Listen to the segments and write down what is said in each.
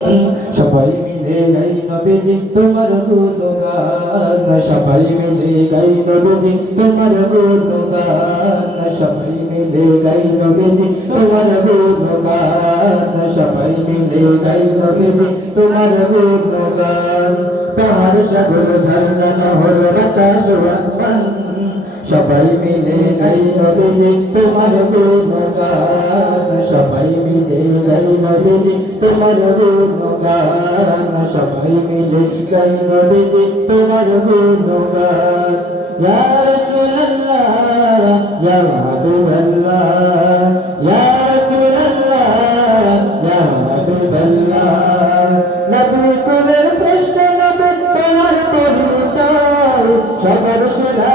সবাই মিলে গাই নবীজি তোমার গুণগান সবাই মিলে গাই নবীজি তোমার গুণগান সবাই মিলে গাই নবীজি তোমার গুণগান সবাই মিলে গাই নবীজি তোমার গুণগান তাহার সাগর ঝর্ণা নহর বাতাস আসমান, সবাই মিলে গাই নবীজি তোমার গুণগান সবাই মিলে তোমার গুণগান, সবাই মিলে গাই নবীজি তোমার গুণগান। ইয়া রাসূলুল্লাহ, ইয়া হাবিবাল্লাহ ইয়া রাসূলুল্লাহ, ইয়া হাবিবাল্লাহ নবী কুলের শ্রেষ্ঠ নবী তোমার সবার সেরা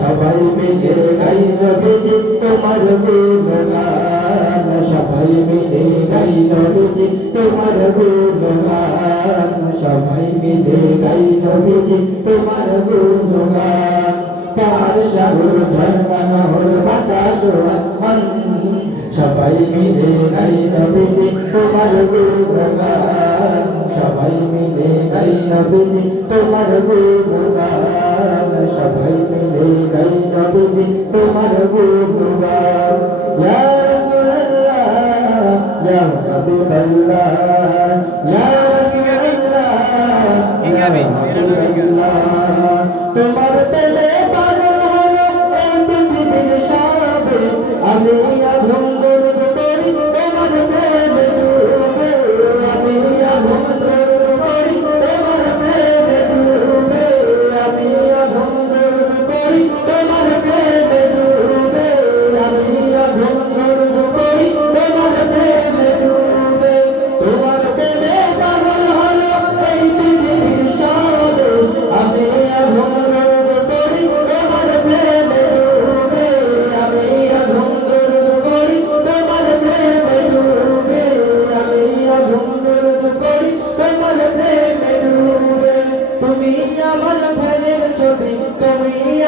সবাই মিলে গাই নবীজি তোমার গুণগান সবাই মিলে গাই নবীজি তোমার গুণগান নবীজি তোমার গুণগান। পাহাড় সাগর ঝর্ণা নহর বাতাস আসমান সবাই মিলে গাই নবীজি তোমার গুণগান। সবাই মিলে গাই নবীজি তোমার সবাই মিলে গাই নবীজি তোমার গুণগান। ইয়া রাসূলুল্লাহ, ইয়া হাবিবাল্লাহ, ইয়া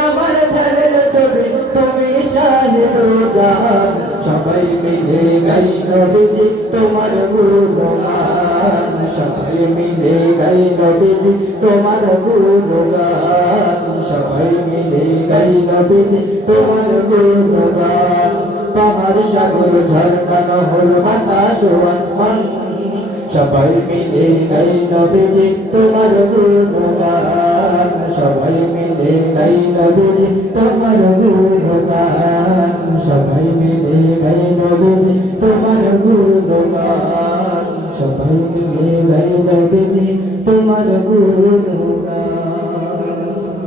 আমার সবাই মিলে গাই নবীজি, তোমার গুণগান। সবাই মিলে গাই নবীজি, তোমার গুণগান। সবাই মিলে গাই নবীজি, তোমার গুণগান। পাহাড় সাগর ঝর্ণা নহর বাতাস ও আসমান। সবাই মিলে গাই যাবে তোমার গুণগান। সবাই মিলে গাই যাবে তোমার গুণগান। সবাই মিলে গাই যাবে তোমার গুণগান। সবাই মিলে